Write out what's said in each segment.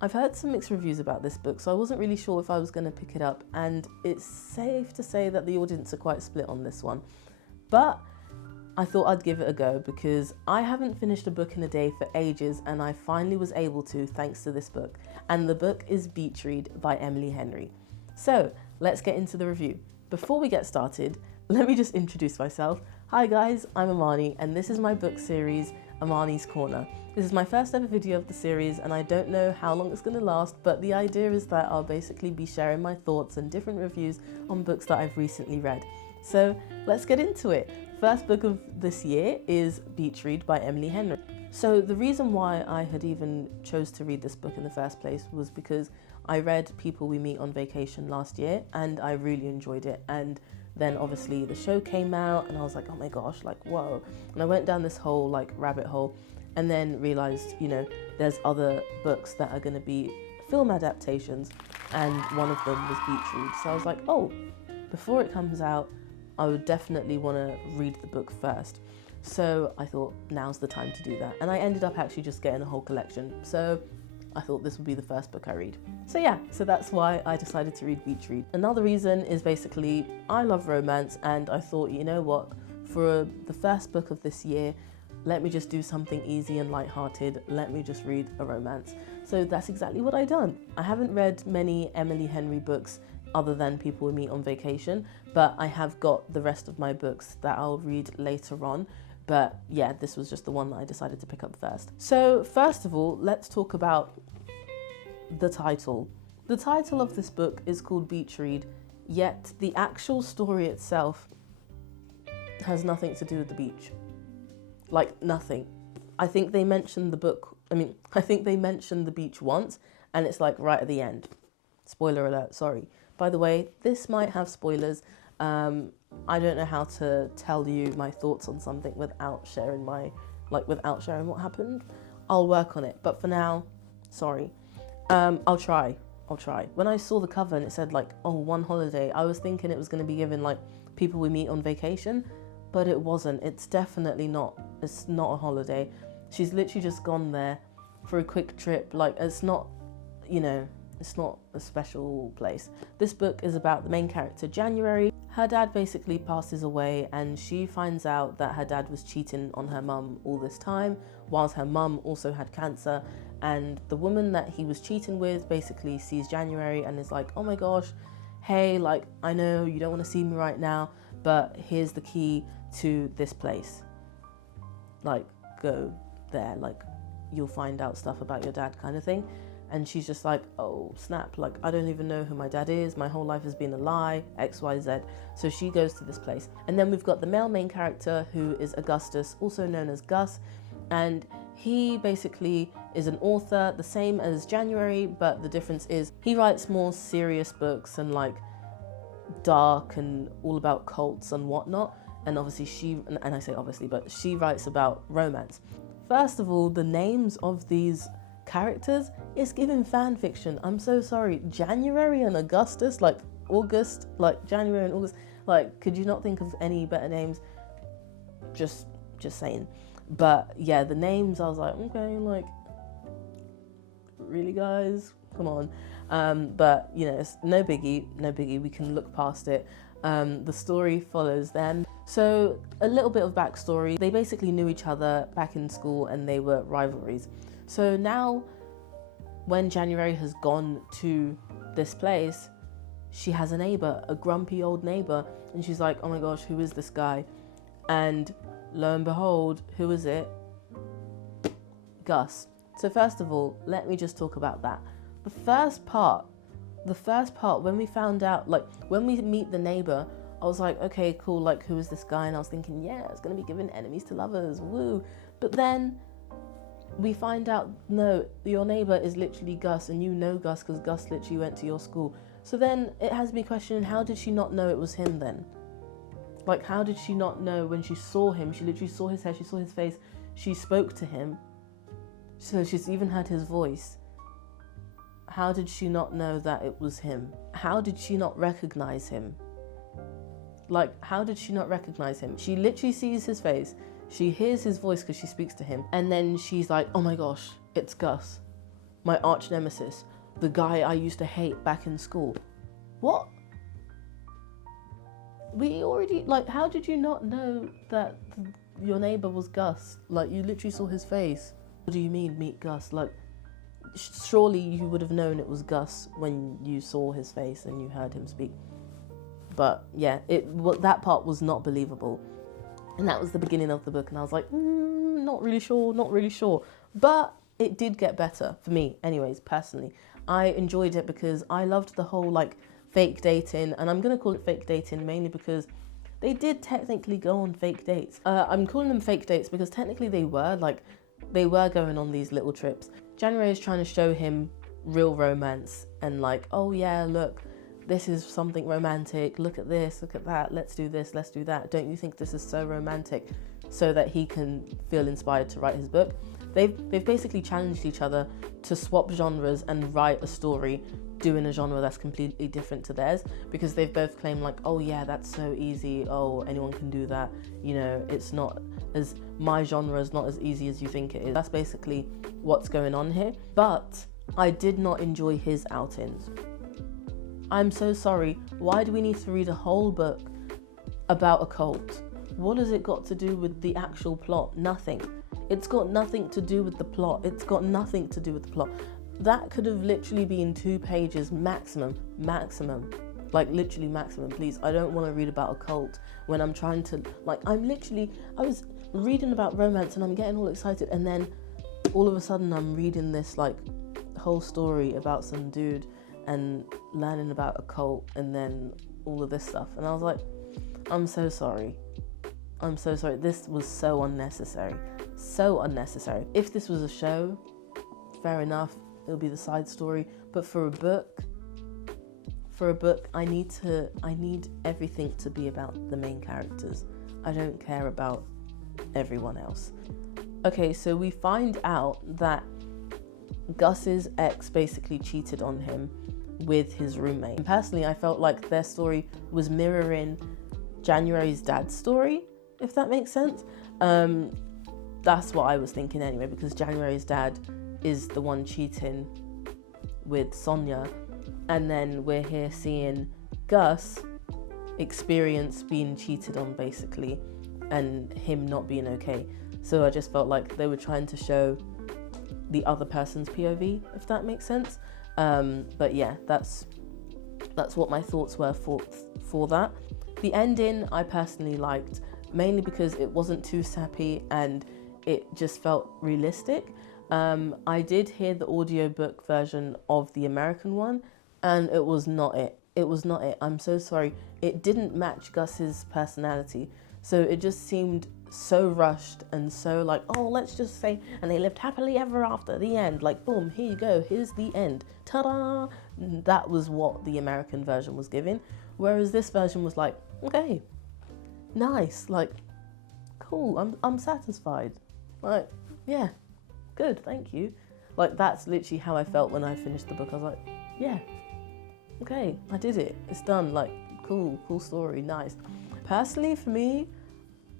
I've heard some mixed reviews about this book, so I wasn't really sure if I was going to pick it up, and it's safe to say that the audience are quite split on this one. But I thought I'd give it a go because I haven't finished a book in a day for ages, and I finally was able to thanks to this book. And the book is Beach Read by Emily Henry. So let's get into the review. Before we get started, let me just introduce myself. Hi guys, I'm Amaani, and this is my book series, Amaani's Corner. This is my first ever video of the series, and I don't know how long it's going to last, but the idea is that I'll basically be sharing my thoughts and different reviews on books that I've recently read. So let's get into it. First book of this year is Beach Read by Emily Henry. So the reason why I had even chose to read this book in the first place was because I read People We Meet on Vacation last year and I really enjoyed it. And then obviously the show came out and I was like, oh my gosh, like, whoa. And I went down this whole like rabbit hole and then realized, you know, there's other books that are going to be film adaptations, and one of them was Beach Read. So I was like, oh, before it comes out, I would definitely want to read the book first. So I thought now's the time to do that. And I ended up actually just getting a whole collection. So I thought this would be the first book I read. So yeah, so that's why I decided to read Beach Read. Another reason is basically I love romance, and I thought, you know what, for the first book of this year, let me just do something easy and lighthearted. Let me just read a romance. So that's exactly what I've done. I haven't read many Emily Henry books other than People We Meet on Vacation, but I have got the rest of my books that I'll read later on. But yeah, this was just the one that I decided to pick up first. So first of all, let's talk about the title. The title of this book is called Beach Read, yet the actual story itself has nothing to do with the beach. Like nothing. I think they mentioned I think they mentioned the beach once, and it's like right at the end. Spoiler alert, sorry. By the way, this might have spoilers. I don't know how to tell you my thoughts on something without sharing what happened. I'll work on it, but for now, sorry. I'll try. When I saw the cover and it said like, oh, one holiday, I was thinking it was going to be given like People We Meet on Vacation, but it wasn't. It's definitely not. It's not a holiday. She's literally just gone there for a quick trip. Like, it's not, you know, it's not a special place. This book is about the main character, January. Her dad basically passes away, and she finds out that her dad was cheating on her mum all this time, whilst her mum also had cancer. And the woman that he was cheating with basically sees January and is like, oh my gosh, hey, like, I know you don't want to see me right now, but here's the key to this place. Like, go there, like, you'll find out stuff about your dad, kind of thing. And she's just like, oh snap, like, I don't even know who my dad is. My whole life has been a lie, XYZ. So she goes to this place. And then we've got the male main character, who is Augustus, also known as Gus. And he basically is an author, the same as January, but the difference is he writes more serious books and like dark and all about cults and whatnot. And obviously and I say obviously, but she writes about romance. First of all, the names of these characters is given fan fiction. I'm so sorry. January and Augustus, like August, like January and August, like, could you not think of any better names? Just saying. But yeah, the names, I was like, okay, like, really guys, come on. But you know, it's no biggie, we can look past it. The story follows them. So a little bit of backstory. They basically knew each other back in school and they were rivalries. So now when January has gone to this place, she has a neighbor, a grumpy old neighbor, and she's like, oh my gosh, who is this guy? And lo and behold, who is it? Gus. So first of all, let me just talk about that. The first part, when we found out, like, when we meet the neighbor, I was like, okay, cool, like, who is this guy? And I was thinking, yeah, it's going to be giving enemies to lovers, woo. But then we find out, no, your neighbor is literally Gus, and you know Gus because Gus literally went to your school. So then it has me questioning, how did she not know it was him then? Like, how did she not know when she saw him? She literally saw his hair, she saw his face, she spoke to him. So she's even heard his voice. How did she not know that it was him? How did she not recognize him? Like, how did she not recognize him? She literally sees his face. She hears his voice because she speaks to him. And then she's like, oh my gosh, it's Gus. my arch nemesis, the guy I used to hate back in school. What? We already, like, how did you not know that your neighbour was Gus? Like, you literally saw his face. What do you mean, meet Gus? Like, surely you would have known it was Gus when you saw his face and you heard him speak. But yeah, that part was not believable. And that was the beginning of the book, and I was like, not really sure. But it did get better, for me, anyways, personally. I enjoyed it because I loved the whole, like, fake dating, and I'm going to call it fake dating mainly because they did technically go on fake dates. I'm calling them fake dates because technically they were going on these little trips. January is trying to show him real romance and like, oh yeah, look, this is something romantic, look at this, look at that, let's do this, let's do that. Don't you think this is so romantic? So that he can feel inspired to write his book. They've basically challenged each other to swap genres and write a story doing a genre that's completely different to theirs, because they've both claimed like, oh yeah, that's so easy, oh, anyone can do that, you know, it's not as, my genre is not as easy as you think it is. That's basically what's going on here. But I did not enjoy his outings. I'm so sorry, why do we need to read a whole book about a cult? What has it got to do with the actual plot? Nothing. It's got nothing to do with the plot. That could have literally been 2 pages maximum. Like literally maximum, please. I don't want to read about a cult when I'm trying to, like, I was reading about romance and I'm getting all excited, and then all of a sudden I'm reading this like whole story about some dude and learning about a cult and then all of this stuff. And I was like, I'm so sorry. This was so unnecessary. If this was a show, fair enough, it'll be the side story. But for a book, I need everything to be about the main characters. I don't care about everyone else. Okay, so we find out that Gus's ex basically cheated on him with his roommate. And personally, I felt like their story was mirroring January's dad's story, if that makes sense. That's what I was thinking anyway, because January's dad is the one cheating with Sonia, and then we're here seeing Gus experience being cheated on basically, and him not being okay. So I just felt like they were trying to show the other person's POV, if that makes sense. But yeah, that's what my thoughts were for that. The ending I personally liked, mainly because it wasn't too sappy and it just felt realistic. I did hear the audiobook version of the American one, and it was not it. I'm so sorry. It didn't match Gus's personality. So it just seemed so rushed and so like, oh, let's just say, and they lived happily ever after, the end. Like, boom, here you go, here's the end. Ta-da! That was what the American version was giving. Whereas this version was like, okay, nice, like, cool, I'm satisfied. Like, yeah, good, thank you. Like, that's literally how I felt when I finished the book. I was like, yeah, okay, I did it. It's done. Like, cool story, nice. Personally, for me,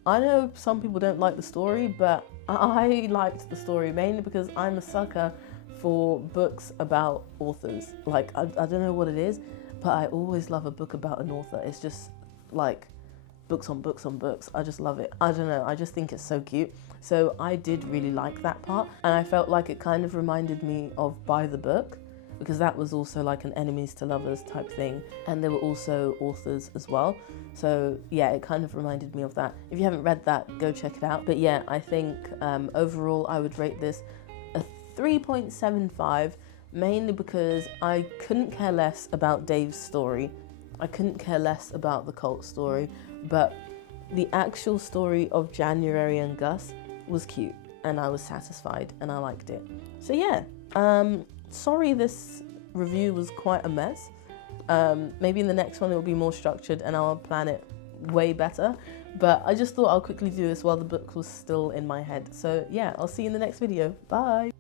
I know some people don't like the story, but I liked the story mainly because I'm a sucker for books about authors. Like, I don't know what it is, but I always love a book about an author. It's just like books on books on books. I just love it. I don't know, I just think it's so cute. So I did really like that part, and I felt like it kind of reminded me of By the Book, because that was also like an enemies to lovers type thing, and there were also authors as well. So yeah, it kind of reminded me of that. If you haven't read that, go check it out. But yeah, I think overall I would rate this a 3.75, mainly because I couldn't care less about Dave's story. I couldn't care less about the cult story, but the actual story of January and Gus was cute, and I was satisfied and I liked it. So yeah, sorry this review was quite a mess. Maybe in the next one it will be more structured and I'll plan it way better, but I just thought I'll quickly do this while the book was still in my head. So yeah, I'll see you in the next video. Bye.